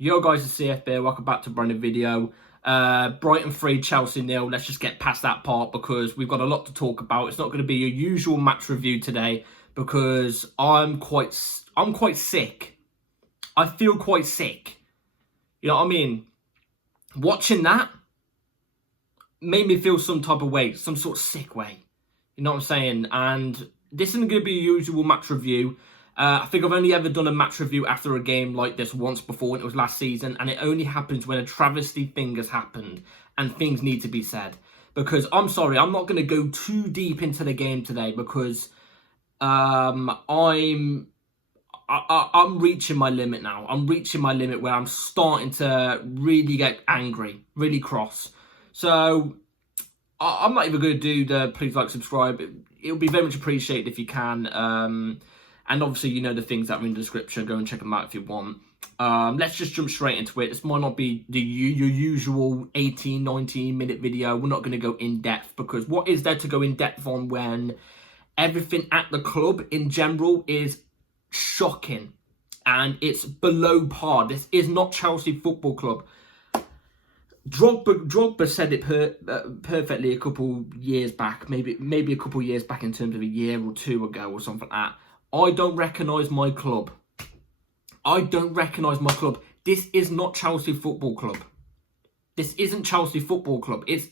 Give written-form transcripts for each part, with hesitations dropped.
Yo guys, it's CFB, welcome back to a brand new video. Brighton 3, Chelsea 0. Let's just get past that part because we've got a lot to talk about. It's not going to be a usual match review today because I'm quite sick. I feel quite sick. You know what I mean? Watching that made me feel some type of way, some sort of sick way. You know what I'm saying? And this isn't going to be a usual match review. I think I've only ever done a match review after a game like this once before, and it was last season, and it only happens when a travesty thing has happened and things need to be said. Because I'm sorry, I'm not going to go too deep into the game today because I'm reaching my limit now. I'm reaching my limit where I'm starting to really get angry, really cross. So I'm not even going to do the please like, subscribe. It would be very much appreciated if you can. And obviously, you know the things that are in the description. Go and check them out if you want. Let's just jump straight into it. This might not be your usual 18, 19-minute video. We're not going to go in-depth because what is there to go in-depth on when everything at the club in general is shocking and it's below par. This is not Chelsea Football Club. Drogba said it perfectly a couple years back, maybe a couple years back in terms of a year or two ago or something like that. I don't recognise my club. I don't recognise my club. This is not Chelsea Football Club. This isn't Chelsea Football Club. It's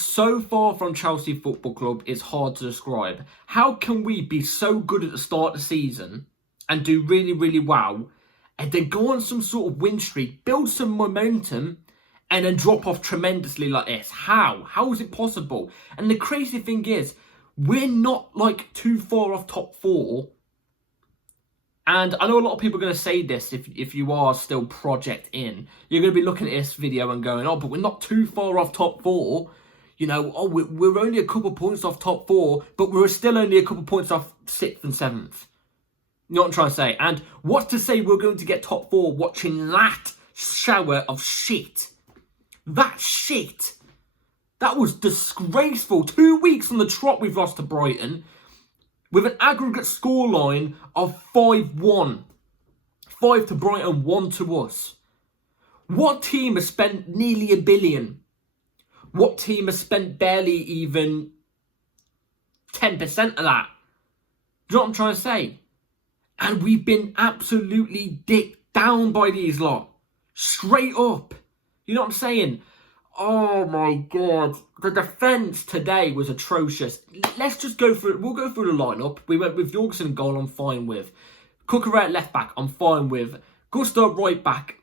so far from Chelsea Football Club, it's hard to describe. How can we be so good at the start of the season and do really, really well, and then go on some sort of win streak, build some momentum, and then drop off tremendously like this? How? How is it possible? And the crazy thing is, we're not like too far off top four. And I know a lot of people are going to say this if you are still project in. You're going to be looking at this video and going, oh, but we're not too far off top four. You know, oh, we're only a couple points off top four, but we're still only a couple points off 6th and 7th. You know what I'm trying to say? And what's to say we're going to get top four watching that shower of shit? That shit. That was disgraceful. 2 weeks on the trot we've lost to Brighton with an aggregate scoreline of 5-1. 5 to Brighton, 1 to us. What team has spent nearly £1 billion? What team has spent barely even 10% of that? Do you know what I'm trying to say? And we've been absolutely dicked down by these lot. Straight up. You know what I'm saying? Oh my God. The defence today was atrocious. Let's just go through it. We'll go through the lineup. We went with Jorgensen in goal, I'm fine with. Cucurella at left back, I'm fine with. Gustav right back.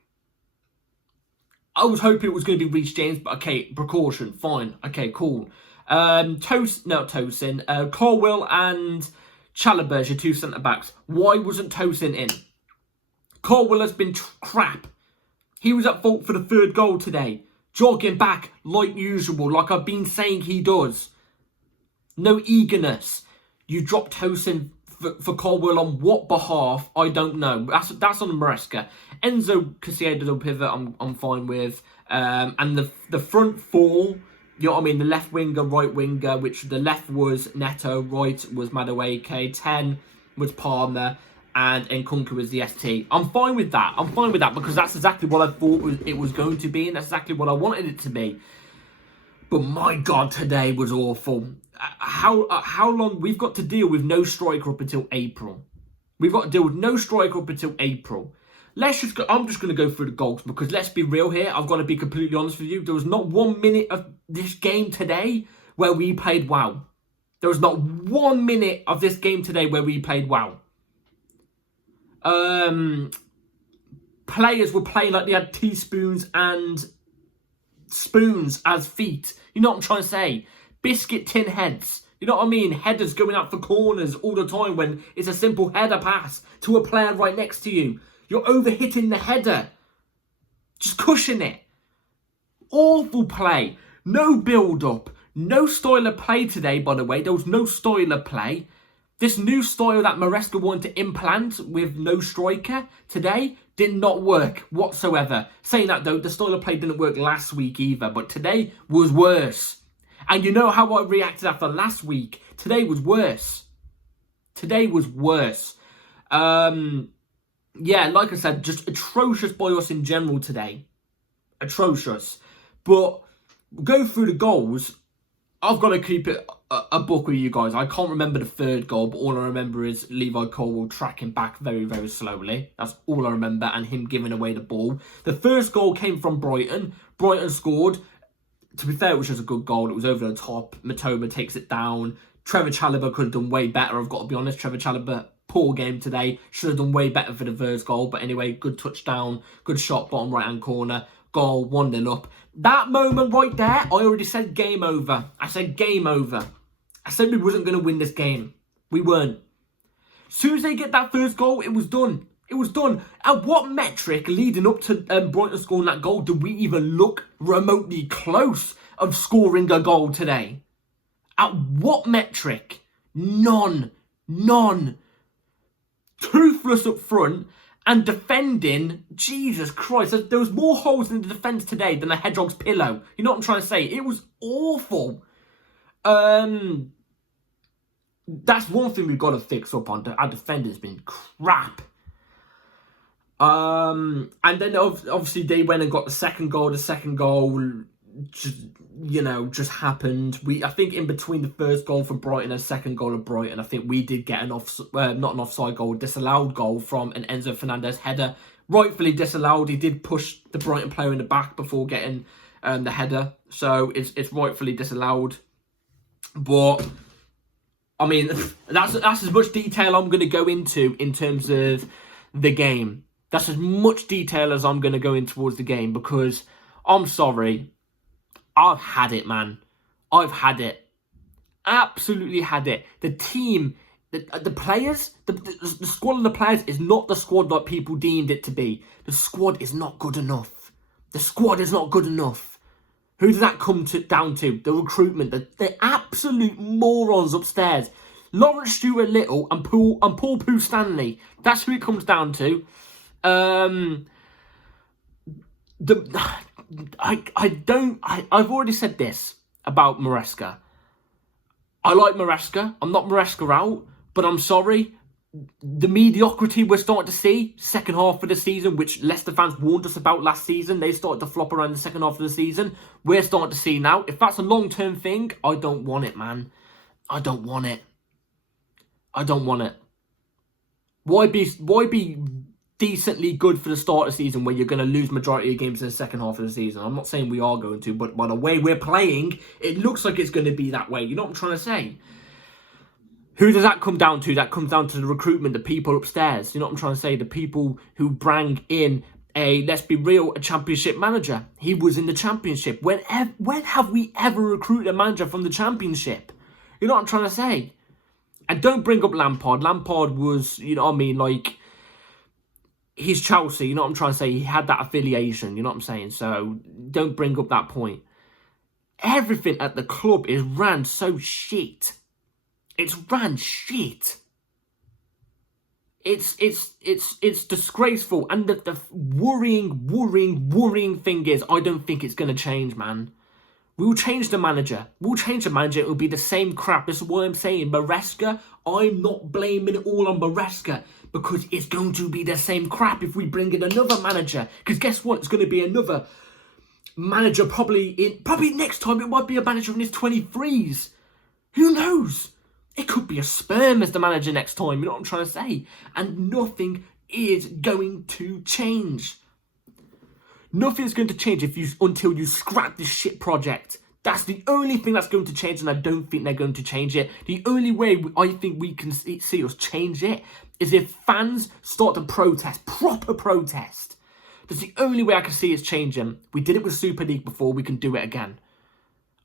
I was hoping it was going to be Reece James, but okay, precaution, fine. Okay, cool. Tosin, Colwill and Chalobah, your two centre-backs. Why wasn't Tosin in? Colwill has been crap. He was at fault for the 3rd goal today. Jogging back like usual, like I've been saying he does. No eagerness. You dropped Tosin for Colwill on what behalf? I don't know. That's on Maresca. Enzo Caicedo pivot, I'm fine with. And the front four, you know what I mean? The left winger, right winger, which the left was Neto, right was Madueke, 10 was Palmer, and Nkunku was the ST. I'm fine with that. I'm fine with that because that's exactly what I thought it was going to be, and that's exactly what I wanted it to be. But my God, today was awful. How long? We've got to deal with no striker up until April. We've got to deal with no striker up until April. Let's just go. I'm just going to go through the goals because let's be real here. I've got to be completely honest with you. There was not 1 minute of this game today where we played well. There was not 1 minute of this game today where we played well. Players were playing like they had teaspoons and spoons as feet. You know what I'm trying to say? Biscuit tin heads. You know what I mean? Headers going out for corners all the time when it's a simple header pass to a player right next to you. You're overhitting the header. Just cushion it. Awful play. No build-up. No style of play today, by the way. There was no style of play. This new style that Maresca wanted to implant with no striker today did not work whatsoever. Saying that though, the style of play didn't work last week either, but today was worse. And you know how I reacted after last week? Today was worse. Today was worse. yeah, like I said, just atrocious by us in general today. Atrocious. But go through the goals. I've got to keep it a book with you guys. I can't remember the third goal, but all I remember is Levi Colwill tracking back very, very slowly. That's all I remember, and him giving away the ball. The first goal came from Brighton. Brighton scored. To be fair, it was just a good goal. It was over the top. Matoma takes it down. Trevor Chalobah could have done way better, I've got to be honest. Trevor Chalobah, poor game today. Should have done way better for the first goal. But anyway, good touchdown. Good shot, bottom right-hand corner. Goal, 1-0 up. That moment right there, I already said game over. I said game over. I said we wasn't going to win this game. We weren't. As soon as they get that first goal, it was done. It was done. At what metric leading up to Brighton scoring that goal did we even look remotely close of scoring a goal today? At what metric? None. None. Toothless up front. And defending, Jesus Christ, there was more holes in the defence today than a hedgehog's pillow. You know what I'm trying to say? It was awful. That's one thing we've got to fix up on. Our defending's been crap. And then obviously they went and got the second goal. The second goal just happened. I think in between the first goal for Brighton and second goal of Brighton, I think we did get not an offside goal, disallowed goal from an Enzo Fernandez header. Rightfully disallowed. He did push the Brighton player in the back before getting the header. So it's rightfully disallowed. But I mean, that's as much detail I'm going to go into in terms of the game. That's as much detail as I'm going to go in towards the game, because I'm sorry, I've had it, man. I've had it. Absolutely had it. The team, the players, the squad of the players is not the squad that people deemed it to be. The squad is not good enough. The squad is not good enough. Who does that come down to? The recruitment. The absolute morons upstairs. Lawrence Stewart Little and Paul Poo Stanley. That's who it comes down to. I've already said this about Maresca. I like Maresca. I'm not Maresca out, but I'm sorry. The mediocrity we're starting to see second half of the season, which Leicester fans warned us about last season, they started to flop around the second half of the season. We're starting to see now. If that's a long-term thing, I don't want it, man. I don't want it. I don't want it. Why be decently good for the start of the season where you're going to lose majority of games in the second half of the season? I'm not saying we are going to, but by the way we're playing, it looks like it's going to be that way. You know what I'm trying to say? Who does that come down to? That comes down to the recruitment, the people upstairs. You know what I'm trying to say? The people who bring in let's be real, a championship manager. He was in the championship. When have we ever recruited a manager from the championship? You know what I'm trying to say? And don't bring up Lampard. Lampard was, you know what I mean, like, he's Chelsea, you know what I'm trying to say? He had that affiliation, you know what I'm saying? So don't bring up that point. Everything at the club is ran so shit. It's ran shit. It's disgraceful. And the worrying thing is, I don't think it's going to change, man. We'll change the manager. It will be the same crap. This is what I'm saying. Maresca, I'm not blaming it all on Maresca, because it's going to be the same crap if we bring in another manager. Because guess what? It's going to be another manager probably next time. It might be a manager in his 23s. Who knows? It could be a sperm as the manager next time. You know what I'm trying to say? And nothing is going to change. Nothing's going to change until you scrap this shit project. That's the only thing that's going to change, and I don't think they're going to change it. The only way I think we can see us change it is if fans start to protest, proper protest. That's the only way I can see it's changing. We did it with Super League before, we can do it again.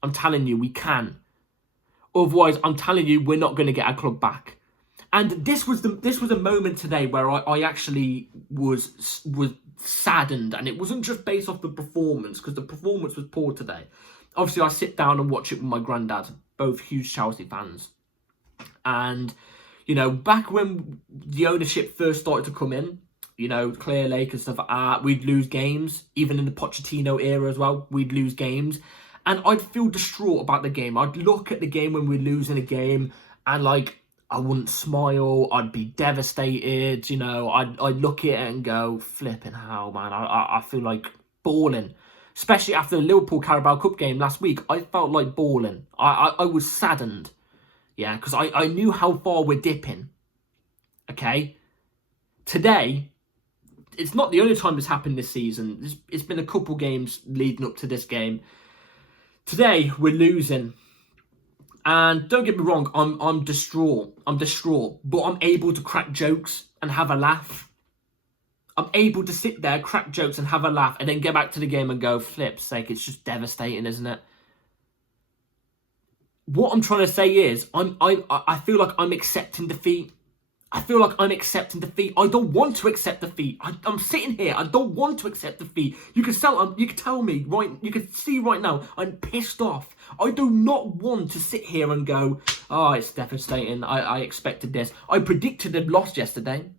I'm telling you, we can. Otherwise, I'm telling you, we're not going to get our club back. And this was a moment today where I actually was saddened, and it wasn't just based off the performance, because the performance was poor today. Obviously, I sit down and watch it with my granddad, both huge Chelsea fans. And, you know, back when the ownership first started to come in, you know, Clear Lake and stuff like that, we'd lose games. Even in the Pochettino era as well, we'd lose games. And I'd feel distraught about the game. I'd look at the game when we're losing a game, and, like, I wouldn't smile. I'd be devastated. You know, I'd look at it and go, flipping hell, man. I feel like balling. Especially after the Liverpool Carabao Cup game last week, I felt like balling. I was saddened. Yeah, because I knew how far we're dipping. Okay? Today, it's not the only time it's happened this season. It's been a couple games leading up to this game. Today, we're losing. And don't get me wrong, I'm distraught. But I'm able to crack jokes and have a laugh. I'm able to sit there, crack jokes and have a laugh, and then get back to the game and go, flip's sake, it's just devastating, isn't it? What I'm trying to say is, I feel like I'm accepting defeat. I feel like I'm accepting defeat. I don't want to accept defeat. I'm sitting here. I don't want to accept defeat. You can tell me right. You can see right now. I'm pissed off. I do not want to sit here and go, oh, it's devastating. I expected this. I predicted a loss yesterday.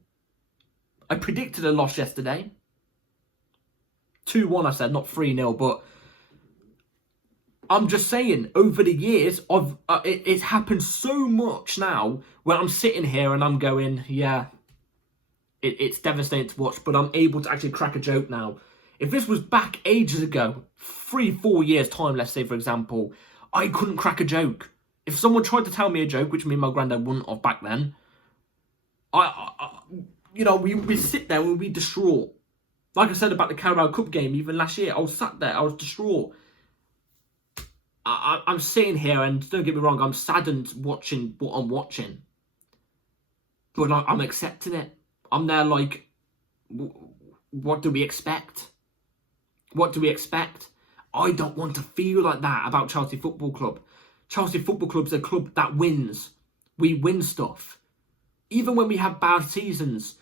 2-1, I said, not 3-0, but I'm just saying, over the years, it's happened so much now where I'm sitting here and I'm going, yeah, it's devastating to watch, but I'm able to actually crack a joke now. If this was back ages ago, 3-4 years time, let's say, for example, I couldn't crack a joke. If someone tried to tell me a joke, which me and my granddad wouldn't have back then, we sit there and we'd be distraught. Like I said about the Carabao Cup game, even last year, I was sat there, I was distraught. I'm sitting here, and don't get me wrong, I'm saddened watching what I'm watching. But I'm accepting it. I'm there like, what do we expect? What do we expect? I don't want to feel like that about Chelsea Football Club. Chelsea Football Club's a club that wins. We win stuff. Even when we have bad seasons,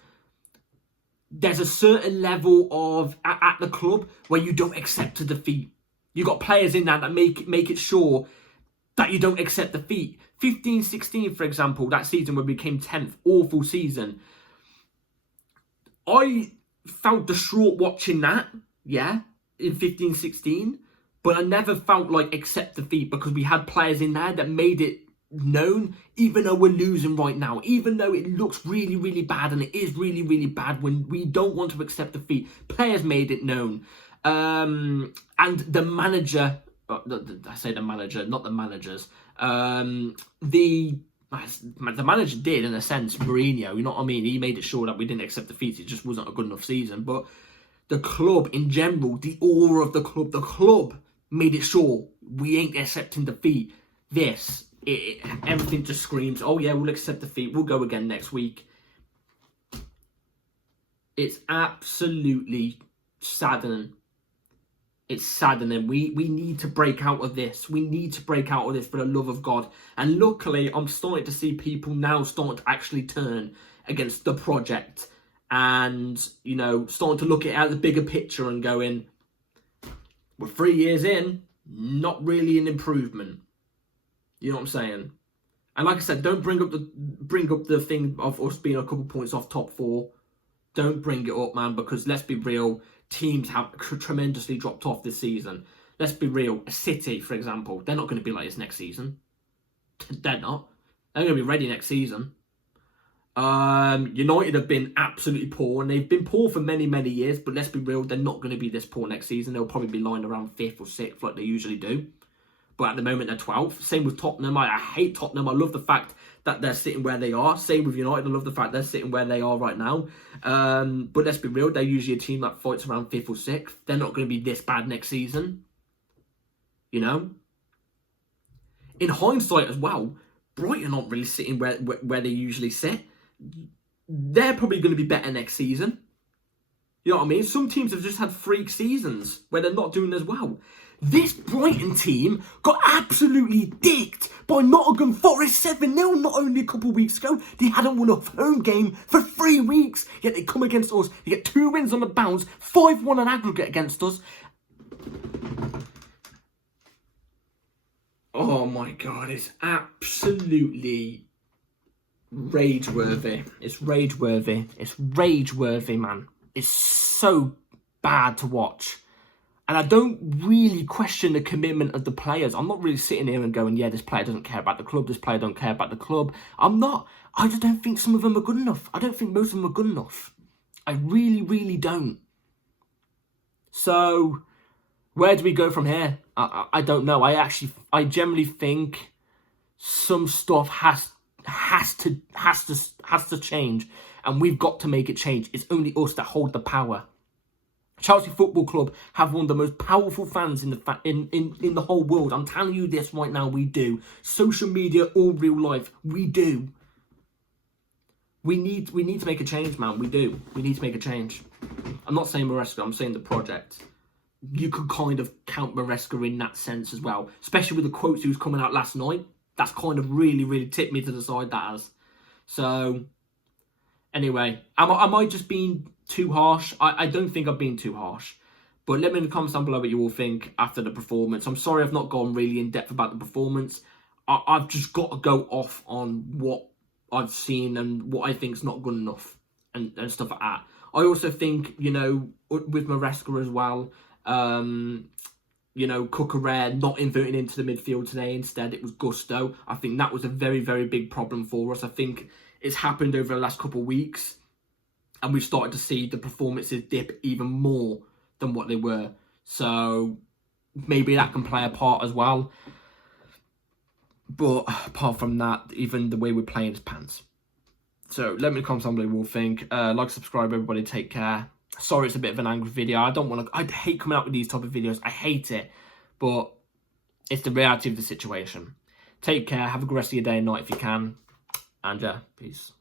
there's a certain level of at the club where you don't accept a defeat. You got players in there that make it sure that you don't accept defeat. 15-16, for example, that season where we became 10th, awful season. I felt distraught watching that, yeah, in 15-16, but I never felt like accept defeat because we had players in there that made it known, even though we're losing right now, even though it looks really, really bad, and it is really, really bad when we don't want to accept defeat. Players made it known. And the manager, I say the manager, not the managers, the manager did, in a sense, Mourinho, you know what I mean? He made it sure that we didn't accept defeat. It just wasn't a good enough season. But the club in general, the aura of the club made it sure we ain't accepting defeat. Everything just screams, oh yeah, we'll accept defeat, we'll go again next week. It's absolutely saddening. It's saddening. We need to break out of this. We need to break out of this for the love of God. And luckily, I'm starting to see people now starting to actually turn against the project. And, starting to look at the bigger picture and going, we're 3 years in, not really an improvement. You know what I'm saying? And like I said, don't bring up the thing of us being a couple points off top 4. Don't bring it up, man, because let's be real, teams have tremendously dropped off this season. Let's be real. City, for example, they're not going to be like this next season. They're not. They're going to be ready next season. United have been absolutely poor, and they've been poor for many, many years, but let's be real, they're not going to be this poor next season. They'll probably be lying around 5th or 6th like they usually do. But at the moment, they're 12th. Same with Tottenham. I hate Tottenham. I love the fact that they're sitting where they are. Same with United. I love the fact they're sitting where they are right now. But let's be real. They're usually a team that fights around 5th or 6th. They're not going to be this bad next season. In hindsight as well, Brighton aren't really sitting where they usually sit. They're probably going to be better next season. You know what I mean? Some teams have just had freak seasons where they're not doing as well. This Brighton team got absolutely dicked by Nottingham Forest 7-0 not only a couple of weeks ago. They hadn't won a home game for 3 weeks. Yet they come against us. They get 2 wins on the bounce, 5-1 on aggregate against us. Oh my God, it's absolutely rage-worthy. It's rage-worthy. It's rage-worthy, man. It's so bad to watch. And I don't really question the commitment of the players. I'm not really sitting here and going, yeah, this player doesn't care about the club. This player don't care about the club. I'm not. I just don't think some of them are good enough. I don't think most of them are good enough. I really, really don't. So, where do we go from here? I don't know. I generally think some stuff has to change, and we've got to make it change. It's only us that hold the power. Chelsea Football Club have one of the most powerful fans in the whole world. I'm telling you this right now, we do. Social media or real life, we do. We need to make a change, man. We do. We need to make a change. I'm not saying Maresca, I'm saying the project. You could kind of count Maresca in that sense as well, especially with the quotes he was coming out last night. That's kind of really, really tipped me to the side, that has. So, anyway, am I just being too harsh? I don't think I've been too harsh. But let me in the comments down below what you all think after the performance. I'm sorry I've not gone really in depth about the performance. I've just got to go off on what I've seen and what I think is not good enough and stuff like that. I also think, you know, with Maresca as well, you know, Cucurella not inverting into the midfield today. Instead, it was Gusto. I think that was a very, very big problem for us. I think it's happened over the last couple of weeks, and we've started to see the performances dip even more than what they were. So maybe that can play a part as well. But apart from that, even the way we're playing is pants. So let me in the comments down below what you all think. Like, subscribe, everybody. Take care. Sorry, it's a bit of an angry video. I hate coming out with these type of videos. I hate it. But it's the reality of the situation. Take care. Have a good rest of your day and night if you can. And yeah, peace.